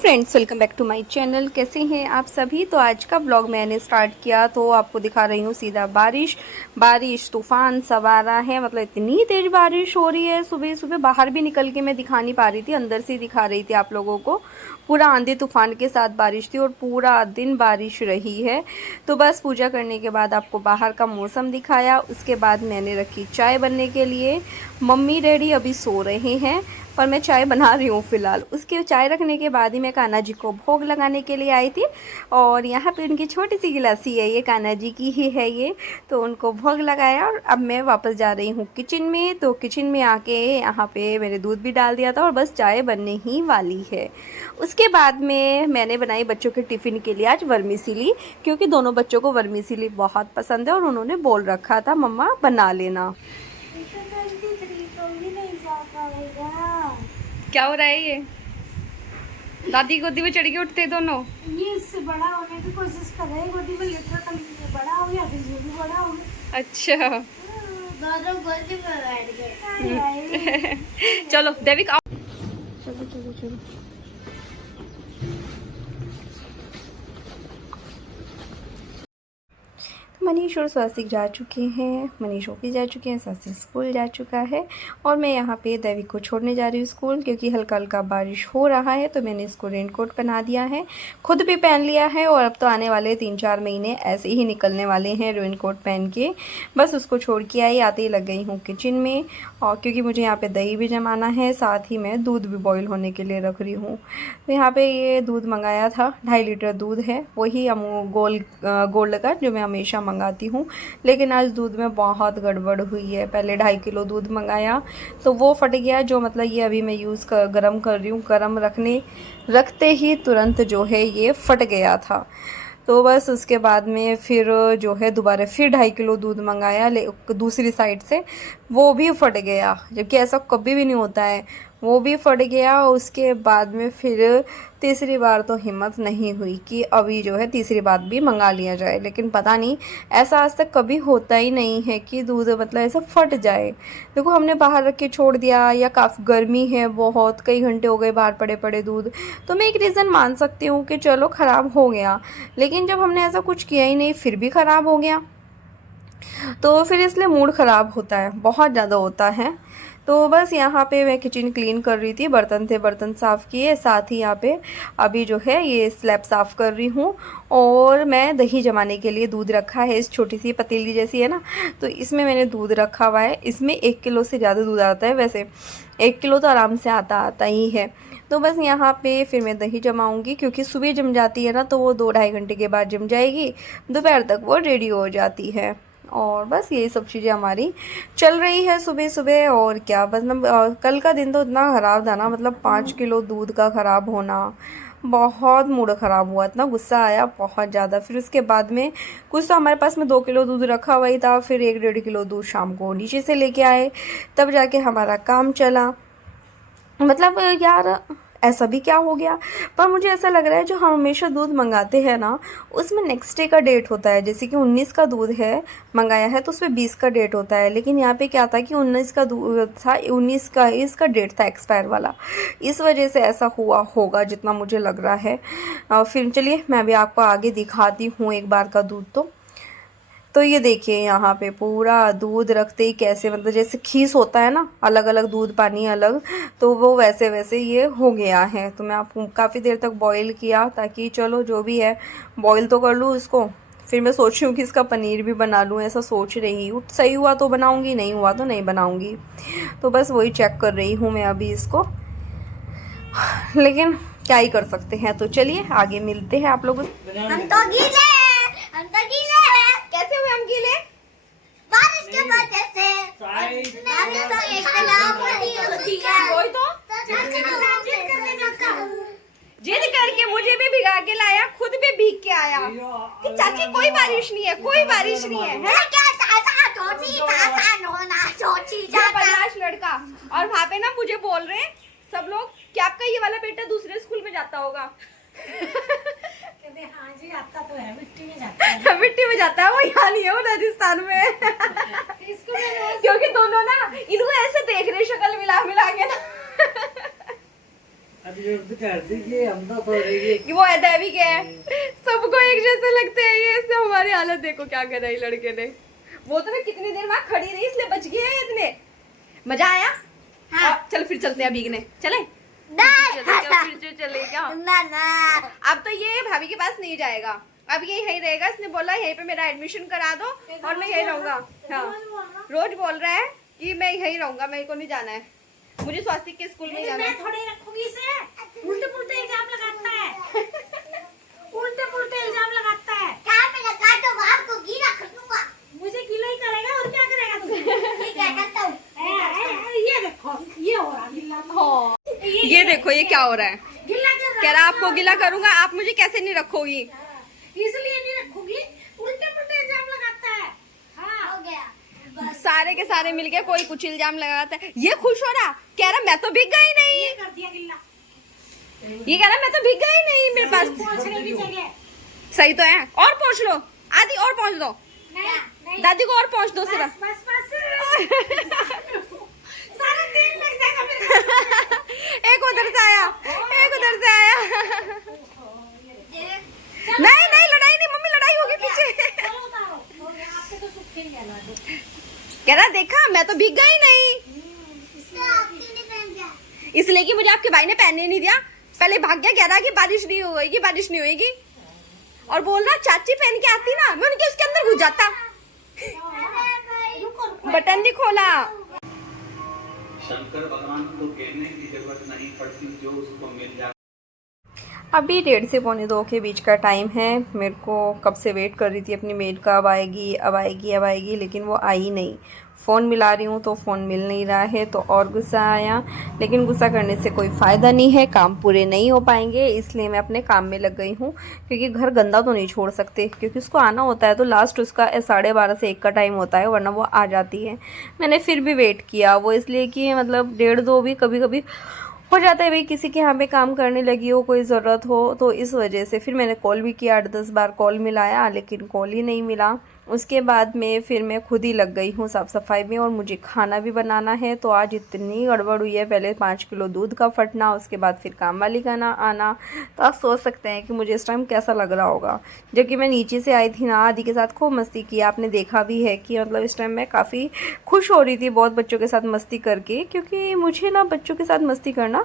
Friends, welcome back to my channel. कैसे हैं आप सभी। तो आज का ब्लॉग मैंने स्टार्ट किया तो आपको दिखा रही हूँ सीधा बारिश तूफान सब आ रहा है। मतलब इतनी तेज बारिश हो रही है, सुबह सुबह बाहर भी निकल के मैं दिखा नहीं पा रही थी, अंदर से दिखा रही थी आप लोगों को। पूरा आंधी तूफान के साथ बारिश थी और पूरा दिन बारिश रही है। तो बस पूजा करने के बाद आपको बाहर का मौसम दिखाया। उसके बाद मैंने रखी चाय बनने के लिए। मम्मी डैडी अभी सो रहे हैं पर मैं चाय बना रही हूँ फ़िलहाल। उसके चाय रखने के बाद ही मैं कान्हा जी को भोग लगाने के लिए आई थी। और यहाँ पे उनकी छोटी सी गिलासी है, ये कान्हा जी की ही है ये। तो उनको भोग लगाया और अब मैं वापस जा रही हूँ किचन में। तो किचन में आके यहाँ पे मैंने दूध भी डाल दिया था और बस चाय बनने ही वाली है। उसके बाद में मैंने बनाई बच्चों के टिफ़िन के लिए आज वर्मीसिली, क्योंकि दोनों बच्चों को वर्मीसिली बहुत पसंद है और उन्होंने बोल रखा था मम्मा बना लेना। क्या हो रहा है ये? दादी गोदी में चढ़ के उठते दोनों। ये इससे बड़ा होने की कोशिश कर रहे हैं, गोदी में लिटरली बड़ा हो गया, फिर ये भी बड़ा हो गया। अच्छा दोनों गोदी में बैठ गए। चलो देविक आओ। चलो चलो चलो। मनीष और स्वासिक जा चुके हैं। मनीष ऑफिस जा चुके हैं, स्वासिक स्कूल जा चुका है और मैं यहाँ पे दैविक को छोड़ने जा रही हूँ स्कूल, क्योंकि हल्का हल्का बारिश हो रहा है। तो मैंने इसको रेनकोट पहना दिया है, खुद भी पहन लिया है। और अब तो आने वाले 3-4 महीने ऐसे ही निकलने वाले हैं रेनकोट पहन के। बस उसको छोड़ के आई, आते ही लग गई हूँ किचन में। और क्योंकि मुझे यहाँ पर दही भी जमाना है, साथ ही मैं दूध भी बॉयल होने के लिए रख रही हूँ। तो यहाँ पर ये दूध मंगाया था, 2.5 लीटर दूध है, वही गोल्ड का जो मैं हमेशा मंगाती हूँ। लेकिन आज दूध में बहुत गड़बड़ हुई है। पहले 2.5 किलो दूध मंगाया तो वो फट गया, जो मतलब ये अभी मैं गरम कर रही हूँ, गरम रखते ही तुरंत जो है ये फट गया था। तो बस उसके बाद में फिर जो है दोबारा फिर 2.5 किलो दूध मंगाया दूसरी साइड से, वो भी फट गया, जबकि ऐसा कभी भी नहीं होता है। वो भी फट गया। उसके बाद में फिर तीसरी बार तो हिम्मत नहीं हुई कि अभी जो है तीसरी बार भी मंगा लिया जाए। लेकिन पता नहीं, ऐसा आज तक कभी होता ही नहीं है कि दूध मतलब ऐसा फट जाए। देखो हमने बाहर रख के छोड़ दिया, या काफ़ी गर्मी है बहुत, कई घंटे हो गए बाहर पड़े पड़े दूध, तो मैं एक रीज़न मान सकती हूँ कि चलो ख़राब हो गया। लेकिन जब हमने ऐसा कुछ किया ही नहीं फिर भी ख़राब हो गया, तो फिर इसलिए मूड ख़राब होता है, बहुत ज़्यादा होता है। तो बस यहाँ पे मैं किचन क्लीन कर रही थी, बर्तन थे बर्तन साफ़ किए, साथ ही यहाँ पे अभी जो है ये स्लैब साफ़ कर रही हूँ। और मैं दही जमाने के लिए दूध रखा है, इस छोटी सी पतीली जैसी है ना, तो इसमें मैंने दूध रखा हुआ है। इसमें 1 किलो से ज़्यादा दूध आता है, वैसे 1 किलो तो आराम से आता ही है। तो बस यहाँ पे फिर मैं दही जमाऊँगी, क्योंकि सुबह जम जाती है ना तो वो 2-2.5 घंटे के बाद जम जाएगी, दोपहर तक वो रेडी हो जाती है। और बस यही सब चीज़ें हमारी चल रही है सुबह सुबह। और क्या बस कल का दिन तो इतना ख़राब था ना, मतलब 5 किलो दूध का ख़राब होना, बहुत मूड ख़राब हुआ, इतना गुस्सा आया बहुत ज़्यादा। फिर उसके बाद में कुछ तो हमारे पास में 2 किलो दूध रखा हुआ ही था, फिर 1-1.5 किलो दूध शाम को नीचे से लेके आए, तब जाके हमारा काम चला। मतलब यार ऐसा भी क्या हो गया। पर मुझे ऐसा लग रहा है जो हम हमेशा दूध मंगाते हैं ना, उसमें नेक्स्ट डे का डेट होता है। जैसे कि 19 का दूध है मंगाया है तो उसमें 20 का डेट होता है, लेकिन यहाँ पे क्या था कि 19 का दूध था, 19 का इसका डेट था एक्सपायर वाला। इस वजह से ऐसा हुआ होगा जितना मुझे लग रहा है। फिर चलिए मैं भी आपको आगे दिखाती हूँ एक बार का दूध। तो ये देखिए यहाँ पे पूरा दूध रखते ही कैसे, मतलब जैसे खीस होता है ना, अलग अलग दूध पानी अलग, तो वो वैसे वैसे ये हो गया है। तो मैं आपको काफ़ी देर तक बॉईल किया, ताकि चलो जो भी है बॉईल तो कर लूँ इसको। फिर मैं सोच रही हूँ कि इसका पनीर भी बना लूँ, ऐसा सोच रही हूँ। सही हुआ तो बनाऊँगी, नहीं हुआ तो नहीं बनाऊँगी। तो बस वही चेक कर रही हूँ मैं अभी इसको, लेकिन क्या ही कर सकते हैं। तो चलिए आगे मिलते हैं आप लोगों से। हम तो गीले हैं। कैसे हुए हम गीले? बारिश के वजह से बारिश तो एक तालाब होती है, वही तो जिद करके मुझे भी भिगा के लाया, खुद भी भीग के आया कि चाची कोई बारिश नहीं है, कोई बारिश नहीं है, है? बदमाश लड़का। और वहाँ पे ना मुझे बोल रहे हैं सब लोग कि आपका ये वाला बेटा दूसरे स्कूल में जाता होगा। हाँ जी, आता तो है, मिट्टी में जाता है। मिट्टी में जाता है, वो यहाँ नहीं है, वो राजस्थान में है। क्योंकि दोनों ना इनको ऐसे देख रहे शक्ल मिला मिला के ना। विरोध कर दीजिए, हम तो थोड़ी कि वो दैवी के हैं, सबको एक जैसे लगते हैं ये। इससे हमारी हालत देखो क्या कर रही लड़के ने। वो तो मैं कितनी देर वहां खड़ी रही इसलिए बच गई है इतने। मजा आया? हाँ। चल फिर चलते हैं भीगने, चले? फिर चले क्या? अब तो ये भाभी के पास नहीं जाएगा, अब ये यही रहेगा। इसने बोला यहीं पे मेरा एडमिशन करा दो और मैं यही रहूंगा। हाँ, रोज बोल रहा है कि मैं यही रहूंगा, मेरे को नहीं जाना है, मुझे स्वास्तिक के स्कूल में जाना है। मैं थोड़ी रखूंगी इसे, उल्टे पुल्टे इल्जाम लगाता है। उल्टे पुल्टे इल्जाम लगाता है। कहाँ पे लगा दो, आपको गीला कर दूंगा। मुझे गीला ही करेगा और क्या करेगा तू? ये क्या करता हूँ? ये देखो, ये हो रहा गिल्ला। ये देखो ये क्या हो रहा है। गिल्ला कर रहा कह रहा आपको गिला करूंगा, आप मुझे कैसे नहीं रखोगी? इसलिए नहीं रखूंगी, उल्टे पुल्टे इल्जाम लगाता है। हाँ, हो गया। सारे के सारे मिलके कोई कुछ इल्जाम लगाता है। ये खुश हो रहा, कह रहा मैं तो भीग गई नहीं। ये कर दिया गिल्ला। ये कह रहा मैं तो भीग गई नहीं, मेरे पास पहुंचने की जगह। सही तो है। और पहुंच लो, आदि और पहुंच दो, नहीं, दादी को और पहुंच दो सिर्फ। बस सारा दिन लग जाएगा मेरे। एक उधर से आया, एक उधर से आया। नहीं नहीं लड़ाई नहीं मम्मी, लड़ाई होगी पीछे। चलो उतारो, हो गया, आपसे तो सूखे ही जाना है। कह रहा देखा मैं तो भीग गई नहीं, इसलिए कि मुझे आपके भाई ने पहनने नहीं दिया। पहले भाग गया, कह रहा कि बारिश नहीं होगी, बारिश नहीं होगी, और बोल रहा चाची पहन के आती ना, मैं उनके उसके अंदर घुस जाता। बटन नहीं खोला। शंकर भगवान को कहने की जरूरत नहीं पड़ती, जो उसको मिल जाए। अभी 1:30 से 1:45 के बीच का टाइम है। मेरे को कब से वेट कर रही थी अपनी मेड का, अब आएगी अब आएगी अब आएगी, लेकिन वो आई नहीं। फ़ोन मिला रही हूँ तो फ़ोन मिल नहीं रहा है, तो और गुस्सा आया। लेकिन गुस्सा करने से कोई फ़ायदा नहीं है, काम पूरे नहीं हो पाएंगे, इसलिए मैं अपने काम में लग गई हूँ। क्योंकि घर गंदा तो नहीं छोड़ सकते, क्योंकि उसको आना होता है तो लास्ट उसका 12:30 से 1 का टाइम होता है, वरना वो आ जाती है। मैंने फिर भी वेट किया, वो इसलिए कि मतलब 1:30-2 भी कभी कभी हो जाता है भाई, किसी के यहाँ पे काम करने लगी हो, कोई ज़रूरत हो, तो इस वजह से फिर मैंने कॉल भी किया, 8-10 बार कॉल मिलाया, लेकिन कॉल ही नहीं मिला। उसके बाद में फिर मैं खुद ही लग गई हूँ साफ़ सफाई में, और मुझे खाना भी बनाना है। तो आज इतनी गड़बड़ हुई है, पहले 5 किलो दूध का फटना, उसके बाद फिर काम वाली का ना आना। तो आप सोच सकते हैं कि मुझे इस टाइम कैसा लग रहा होगा। जबकि मैं नीचे से आई थी ना, आदि के साथ खूब मस्ती की, आपने देखा भी है कि मतलब इस टाइम मैं काफ़ी खुश हो रही थी बहुत बच्चों के साथ मस्ती करके, क्योंकि मुझे ना बच्चों के साथ मस्ती करना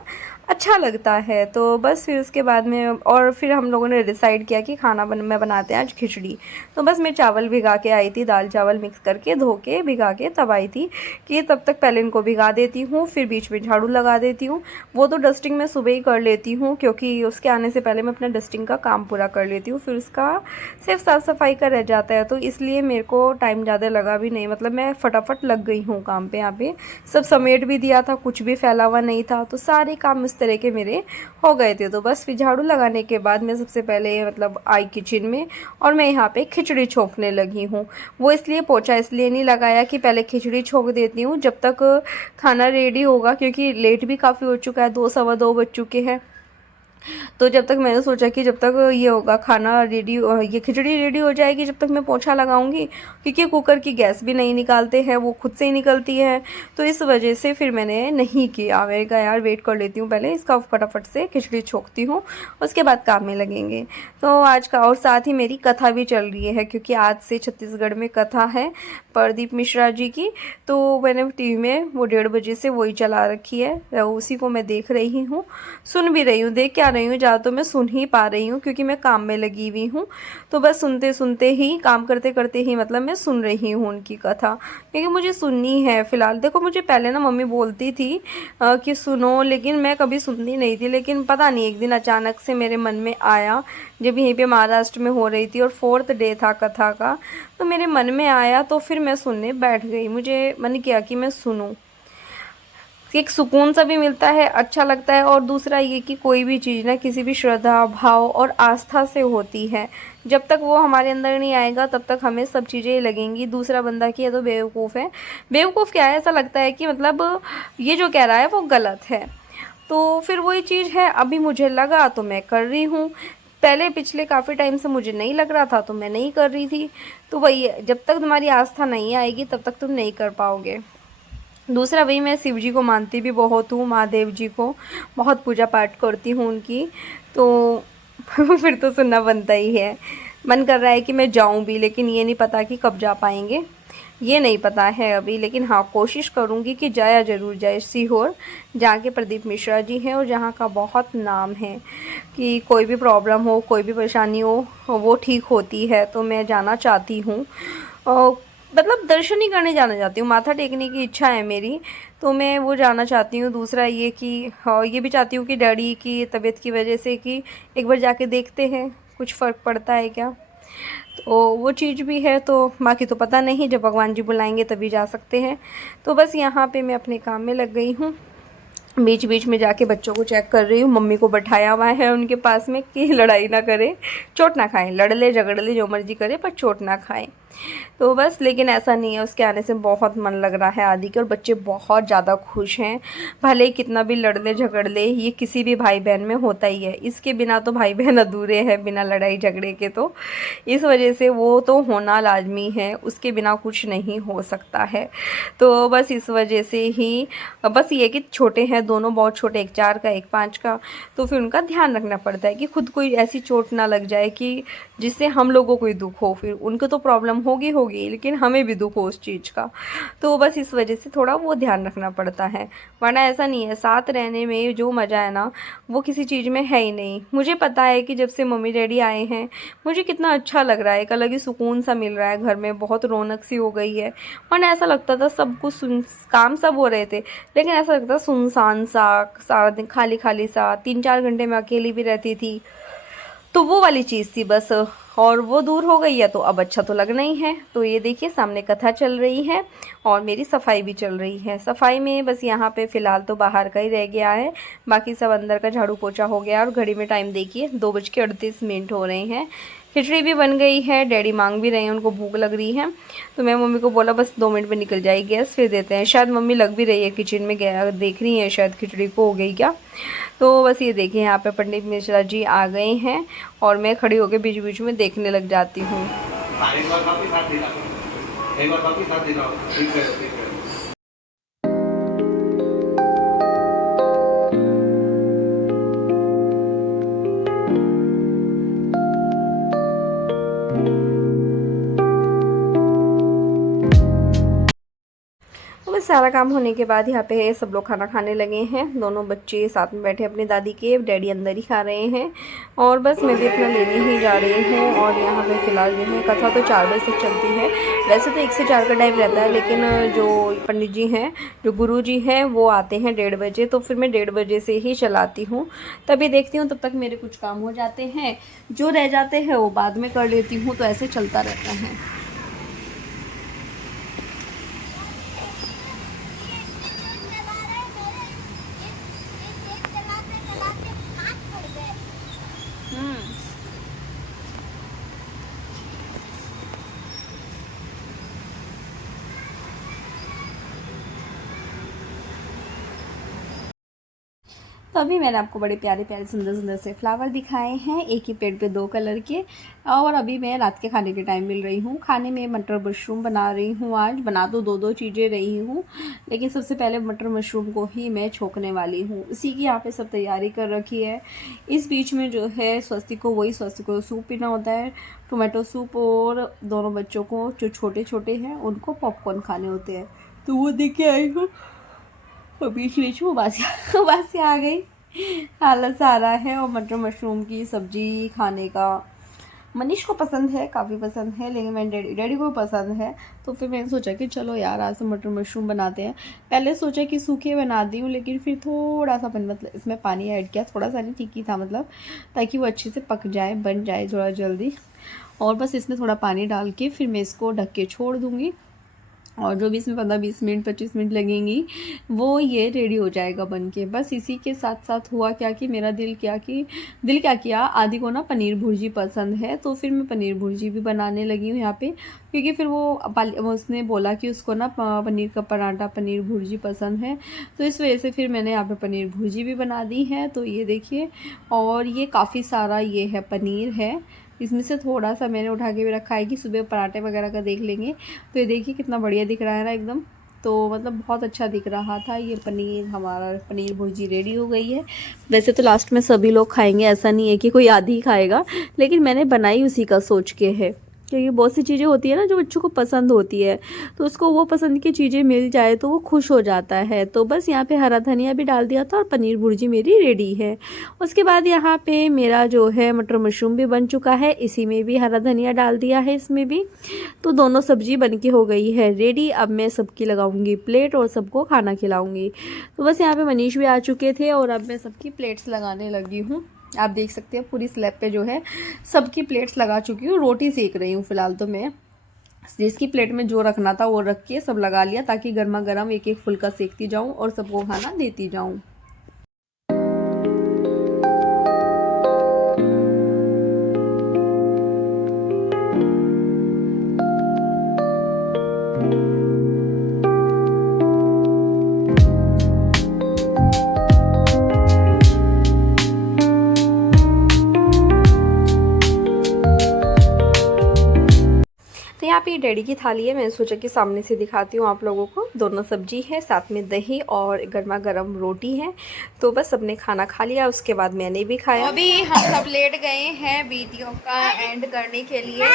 अच्छा लगता है। तो बस फिर उसके बाद में और फिर हम लोगों ने डिसाइड किया कि खाना मैं बनाते हैं आज खिचड़ी। तो बस मैं चावल भिगा के आई थी, दाल चावल मिक्स करके धो के भिगा के तब आई थी कि तब तक पहले इनको भिगा देती हूँ, फिर बीच में झाड़ू लगा देती हूँ। वो तो डस्टिंग मैं सुबह ही कर लेती हूँ, क्योंकि उसके आने से पहले मैं अपना डस्टिंग का काम पूरा कर लेती हूँ, फिर उसका सिर्फ साफ़ सफाई का रह जाता है। तो इसलिए मेरे को टाइम ज़्यादा लगा भी नहीं, मतलब मैं फटाफट लग गई हूँ काम पे। यहाँ पे सब समेट भी दिया था, कुछ भी फैला हुआ नहीं था, तो सारे काम इस तरह के मेरे हो गए थे। तो बस फिर झाड़ू लगाने के बाद मैं सबसे पहले मतलब आई किचन में, और मैं यहाँ पे खिचड़ी छोंकने लगी हूँ। वो इसलिए पोछा इसलिए नहीं लगाया कि पहले खिचड़ी छोंक देती हूँ जब तक खाना रेडी होगा, क्योंकि लेट भी काफ़ी हो चुका है, 2-2:15 बज चुके हैं। तो जब तक मैंने सोचा कि जब तक ये होगा खाना रेडी, ये खिचड़ी रेडी हो जाएगी, जब तक मैं पोछा लगाऊंगी, क्योंकि कुकर की गैस भी नहीं निकालते हैं, वो खुद से ही निकलती है। तो इस वजह से फिर मैंने नहीं किया। मैंने कहा यार वेट कर लेती हूँ, पहले इसका फटाफट से खिचड़ी छोंकती हूँ, उसके बाद काम में लगेंगे। तो आज का, और साथ ही मेरी कथा भी चल रही है, क्योंकि आज से छत्तीसगढ़ में कथा है प्रदीप मिश्रा जी की। तो मैंने टीवी में वो 1:30 बजे से वही चला रखी है, उसी को मैं देख रही हूँ, सुन भी रही हूँ, देख क्या रही हूँ, ज़्यादा तो मैं सुन ही पा रही हूँ क्योंकि मैं काम में लगी हुई हूँ। तो बस सुनते सुनते ही, काम करते करते ही मतलब मैं सुन रही हूँ उनकी कथा, क्योंकि मुझे सुननी है फ़िलहाल। देखो मुझे पहले ना मम्मी बोलती थी कि सुनो, लेकिन मैं कभी सुनती नहीं थी। लेकिन पता नहीं एक दिन अचानक से मेरे मन में आया, जब यहीं पे महाराष्ट्र में हो रही थी और 4th डे था कथा का, तो मेरे मन में आया, तो फिर मैं सुनने बैठ गई। मुझे मन किया कि मैं सुनूं, एक सुकून सा भी मिलता है, अच्छा लगता है। और दूसरा ये कि कोई भी चीज़ ना किसी भी श्रद्धा भाव और आस्था से होती है, जब तक वो हमारे अंदर नहीं आएगा तब तक हमें सब चीज़ें लगेंगी दूसरा बंदा कि ये तो बेवकूफ़ है। बेवकूफ़ क्या है, ऐसा लगता है कि मतलब ये जो कह रहा है वो गलत है। तो फिर वही चीज़ है, अभी मुझे लगा तो मैं कर रही हूँ। पहले पिछले काफ़ी टाइम से मुझे नहीं लग रहा था तो मैं नहीं कर रही थी। तो वही है, जब तक तुम्हारी आस्था नहीं आएगी तब तक तुम नहीं कर पाओगे। दूसरा वही, मैं शिव जी को मानती भी बहुत हूँ, महादेव जी को बहुत पूजा पाठ करती हूँ उनकी, तो फिर तो सुनना बनता ही है। मन कर रहा है कि मैं जाऊँ भी, लेकिन ये नहीं पता कि कब जा पाएंगे, ये नहीं पता है अभी। लेकिन हाँ, कोशिश करूँगी कि जाया ज़रूर जाए सीहोर, जहाँ के प्रदीप मिश्रा जी हैं और जहाँ का बहुत नाम है कि कोई भी प्रॉब्लम हो, कोई भी परेशानी हो, वो ठीक होती है। तो मैं जाना चाहती हूँ, मतलब दर्शन ही करने जाना चाहती हूँ, माथा टेकने की इच्छा है मेरी, तो मैं वो जाना चाहती हूँ। दूसरा ये कि हाँ, ये भी चाहती हूँ कि डैडी की तबीयत की वजह से कि एक बार जाके देखते हैं कुछ फ़र्क पड़ता है क्या, तो वो चीज़ भी है। तो बाकी तो पता नहीं, जब भगवान जी बुलाएंगे तभी जा सकते हैं। तो बस यहाँ पे मैं अपने काम में लग गई हूँ, बीच बीच में जाके बच्चों को चेक कर रही हूँ। मम्मी को बैठाया हुआ है उनके पास में कि लड़ाई ना करे, चोट ना खाएं, लड़ ले झगड़ ले जो मर्जी करे पर चोट ना खाएं। तो बस, लेकिन ऐसा नहीं है, उसके आने से बहुत मन लग रहा है आदि के, और बच्चे बहुत ज़्यादा खुश हैं। भले ही कितना भी लड़ ले झगड़ ले, ये किसी भी भाई बहन में होता ही है, इसके बिना तो भाई बहन अधूरे हैं, बिना लड़ाई झगड़े के। तो इस वजह से वो तो होना लाजमी है, उसके बिना कुछ नहीं हो सकता है। तो बस इस वजह से ही, बस ये कि छोटे हैं दोनों, बहुत छोटे, एक 4 का एक 5 का, तो फिर उनका ध्यान रखना पड़ता है कि खुद कोई ऐसी चोट ना लग जाए कि जिससे हम लोगों को ही दुख हो। फिर उनको तो प्रॉब्लम होगी लेकिन हमें भी दुख हो उस चीज़ का। तो बस इस वजह से थोड़ा वो ध्यान रखना पड़ता है, वरना ऐसा नहीं है, साथ रहने में जो मज़ा है ना वो किसी चीज़ में है ही नहीं। मुझे पता है कि जब से मम्मी डैडी आए हैं मुझे कितना अच्छा लग रहा है, एक अलग ही सुकून सा मिल रहा है घर में, बहुत रौनक सी हो गई है। वरना ऐसा लगता था सब कुछ काम सब हो रहे थे, लेकिन ऐसा लगता सुनसान सा, सारा दिन खाली खाली सा, 3-4 घंटे में अकेली भी रहती थी, तो वो वाली चीज़ थी बस। और वो दूर हो गई है तो अब अच्छा तो लगना ही है। तो ये देखिए सामने कथा चल रही है और मेरी सफाई भी चल रही है। सफाई में बस यहाँ पे फ़िलहाल तो बाहर का ही रह गया है, बाकी सब अंदर का झाड़ू पोछा हो गया। और घड़ी में टाइम देखिए 2:38 हो रहे हैं। खिचड़ी भी बन गई है, डैडी मांग भी रहे हैं, उनको भूख लग रही है। तो मैं मम्मी को बोला बस 2 मिनट में निकल जाएगी गैस, फिर देते हैं। शायद मम्मी लग भी रही है किचन में, गया देख रही है शायद खिचड़ी को हो गई क्या। तो बस ये देखिए यहाँ पे पंडित मिश्रा जी आ गए हैं और मैं खड़ी होकर बीच बीच में देखने लग जाती हूँ। एक बार वापस हाथ दिला, एक बार वापस हाथ दिलाओ, ठीक है, ठीक है। तो बस सारा काम होने के बाद यहाँ पे सब लोग खाना खाने लगे हैं। दोनों बच्चे साथ में बैठे अपनी दादी के, डैडी अंदर ही खा रहे हैं और बस मैं भी अपना लेने ही जा रही हूँ। और यहाँ पे फ़िलहाल जो है कथा तो 4 बजे तक चलती है। वैसे तो 1 से 4 का टाइम रहता है, लेकिन जो पंडित जी हैं, जो गुरु जी हैं, वो आते हैं 1:30 बजे, तो फिर मैं 1:30 बजे से ही चलाती हूँ। तभी देखती हूँ, तब तक मेरे कुछ काम हो जाते हैं, जो रह जाते हैं वो बाद में कर लेती हूँ। तो ऐसे चलता रहता है। तो अभी मैंने आपको बड़े प्यारे प्यारे सुंदर सुंदर से फ्लावर दिखाए हैं, एक ही पेड़ पे 2 कलर के। और अभी मैं रात के खाने के टाइम मिल रही हूँ। खाने में मटर मशरूम बना रही हूँ। आज बना तो 2-2 चीज़ें रही हूँ, लेकिन सबसे पहले मटर मशरूम को ही मैं छोंकने वाली हूँ। इसी की यहाँ पे सब तैयारी कर रखी है। इस बीच में जो है स्वस्तिक को सूप पीना होता है, टोमेटो सूप, और दोनों बच्चों को जो छोटे छोटे हैं उनको पॉपकॉर्न खाने होते हैं, तो वो देख के आई हूँ। और बीच बीच में उबासी आ गई, आलस आ रहा है। और मटर मशरूम की सब्ज़ी खाने का मनीष को पसंद है, काफ़ी पसंद है, लेकिन मैंने डैडी को पसंद है। तो फिर मैंने सोचा कि चलो यार आज से मटर मशरूम बनाते हैं। पहले सोचा कि सूखे बना दी हूँ, लेकिन फिर थोड़ा सा मतलब इसमें पानी ऐड किया, थोड़ा सा नहीं, ठीक ही था मतलब, ताकि वो अच्छे से पक जाए, बन जाए थोड़ा जल्दी। और बस इसमें थोड़ा पानी डाल के फिर मैं इसको ढक के छोड़ दूँगी, और जो भी इसमें 15-20 मिनट 25 मिनट लगेंगी वो ये रेडी हो जाएगा बन के। बस इसी के साथ साथ हुआ क्या कि मेरा दिल क्या किया, आदि को ना पनीर भुर्जी पसंद है, तो फिर मैं पनीर भुर्जी भी बनाने लगी हूँ यहाँ पे। क्योंकि फिर वो उसने बोला कि उसको ना पनीर का पराठा पनीर भुर्जी पसंद है, तो इस वजह से फिर मैंने यहाँ पे पनीर भुर्जी भी बना दी है। तो ये देखिए, और ये काफ़ी सारा ये है पनीर है, इसमें से थोड़ा सा मैंने उठा के भी रखा है कि सुबह पराठे वगैरह का देख लेंगे। तो ये देखिए कितना बढ़िया दिख रहा है ना एकदम। तो मतलब बहुत अच्छा दिख रहा था। ये पनीर, हमारा पनीर भुर्जी रेडी हो गई है। वैसे तो लास्ट में सभी लोग खाएंगे, ऐसा नहीं है कि कोई आधी ही खाएगा, लेकिन मैंने बनाई उसी का सोच के है, क्योंकि बहुत सी चीज़ें होती है ना जो बच्चों को पसंद होती है, तो उसको वो पसंद की चीज़ें मिल जाए तो वो खुश हो जाता है। तो बस यहाँ पे हरा धनिया भी डाल दिया था और पनीर भुर्जी मेरी रेडी है। उसके बाद यहाँ पे मेरा जो है मटर मशरूम भी बन चुका है, इसी में भी हरा धनिया डाल दिया है इसमें भी। तो दोनों सब्जी बन के हो गई है रेडी। अब मैं सबकी लगाऊंगी प्लेट और सबको खाना खिलाऊंगी। तो बस यहाँ पे मनीष भी आ चुके थे और अब मैं सबकी प्लेट्स लगाने लगी हूँ। आप देख सकते हैं पूरी स्लैब पे जो है सबकी प्लेट्स लगा चुकी हूँ। रोटी सेक रही हूँ फ़िलहाल तो मैं, जिसकी प्लेट में जो रखना था वो रख के सब लगा लिया, ताकि गर्मा गर्म एक एक फुल्का सेकती जाऊँ और सबको खाना देती जाऊँ। तो यहाँ पे डैडी की थाली है, मैंने सोचा कि सामने से दिखाती हूँ आप लोगों को। दोनों सब्जी है, साथ में दही और गर्मा गर्म रोटी है। तो बस सबने खाना खा लिया, उसके बाद मैंने भी खाया। अभी हम सब लेट गए हैं वीडियो का एंड करने के लिए।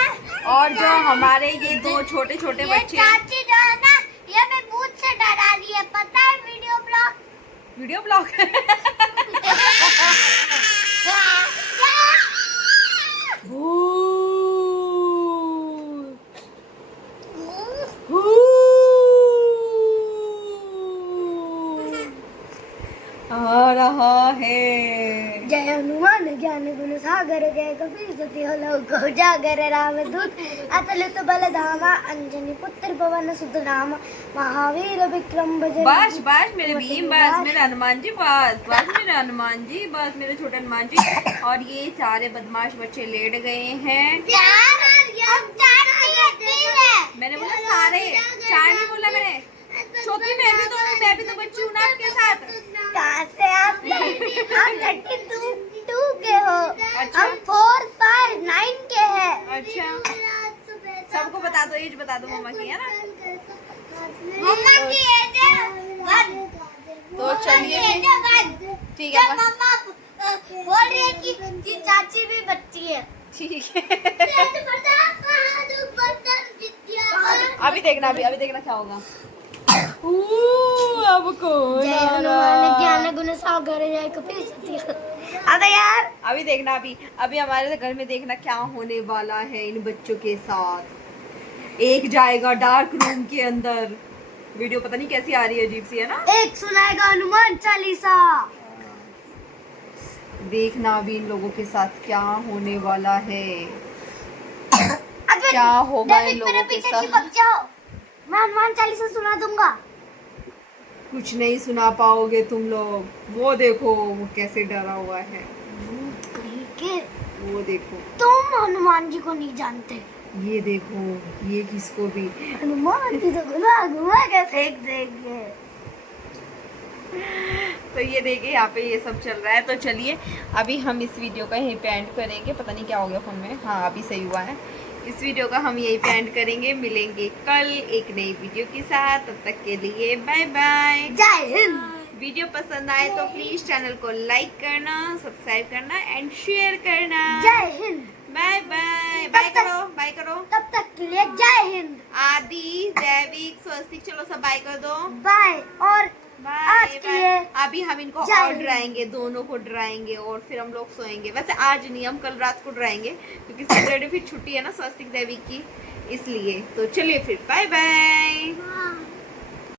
और जो हमारे ये दो छोटे छोटे बच्चे, चाची जो है ना, ये मैं भूत से डरा रही है, पता है? वीडियो ब्लॉग आ रहा है। जय हनुमान ज्ञान गुण सागर जय कपीस तिहो लोक उजागर रामदूत अतुलित बल धामा अंजनी पुत्र पवन सुत नामा महावीर विक्रम बजरंगी। बस बस मेरे भीम, बस मेरे हनुमान जी, बस बस मेरे हनुमान जी, बस मेरे छोटे हनुमान जी। और ये सारे बदमाश बच्चे लेट गए हैं। मैंने बोला सारे, चार नहीं बोला मैंने। चौथी मैं भी तो बच्ची हूँ ना आपके साथ। कहाँ से आप 32 के हो? अच्छा। हम 4, 5, 9 के हैं। अच्छा, सबको बता दो, एज बता दो मम्मा की, है ना? मम्मा की एज है 1। तो चलिए ठीक जब है, मम्मा बोल रही है कि चाची भी बच्ची है। ठीक है। अभी देखना क्या होगा। अब कौन जय आ हनुमान रहा? ज्ञान गुण सागर जय कपीस तिहो। अबे यार, अभी देखना, अभी हमारे घर में देखना क्या होने वाला है इन बच्चों के साथ। एक जाएगा डार्क रूम के अंदर। वीडियो पता नहीं कैसी आ रही है, अजीब सी है ना। एक सुनाएगा हनुमान चालीसा। देखना अभी इन लोगों के साथ क्या होने वाला है, अबे क्या होगा इन डेविड, लोगों मेरे के पीछे साथ। चिपक जाओ, मैं हनुमान चालीसा सुना दूंगा। कुछ नहीं सुना पाओगे तुम लोग। वो देखो वो कैसे डरा हुआ है, कहीं के वो देखो। तुम हनुमान जी को नहीं जानते। ये देखो, ये किसको भी। हनुमान जी तो घुमा घुमा के फेंक देंगे। तो ये देखिए यहाँ पे ये सब चल रहा है। तो चलिए अभी हम इस वीडियो का यहीं पे एंड करेंगे। पता नहीं क्या हो गया फोन में, हाँ अभी सही हुआ है। इस वीडियो का हम यहीं पे एंड करेंगे। मिलेंगे कल एक नई वीडियो के साथ, तब तक के लिए बाय बाय, जय हिंद। वीडियो पसंद आए तो प्लीज चैनल को लाइक करना, सब्सक्राइब करना एंड शेयर करना। जय हिंद। बाय बाय, बाय करो, बाय करो। तब तक के लिए जय हिंद। आदि, दैविक, स्वस्तिक, चलो सब बाय कर दो। बाय। और आज बाय के लिए अभी हम इनको जय और हिंद। डराएंगे, दोनों को डराएंगे और फिर हम लोग सोएंगे। वैसे आज नहीं, हम कल रात को डराएंगे क्योंकि सैटरडे फिर छुट्टी है ना स्वस्तिक दैविक की, इसलिए। तो चलिए फिर बाय बाय।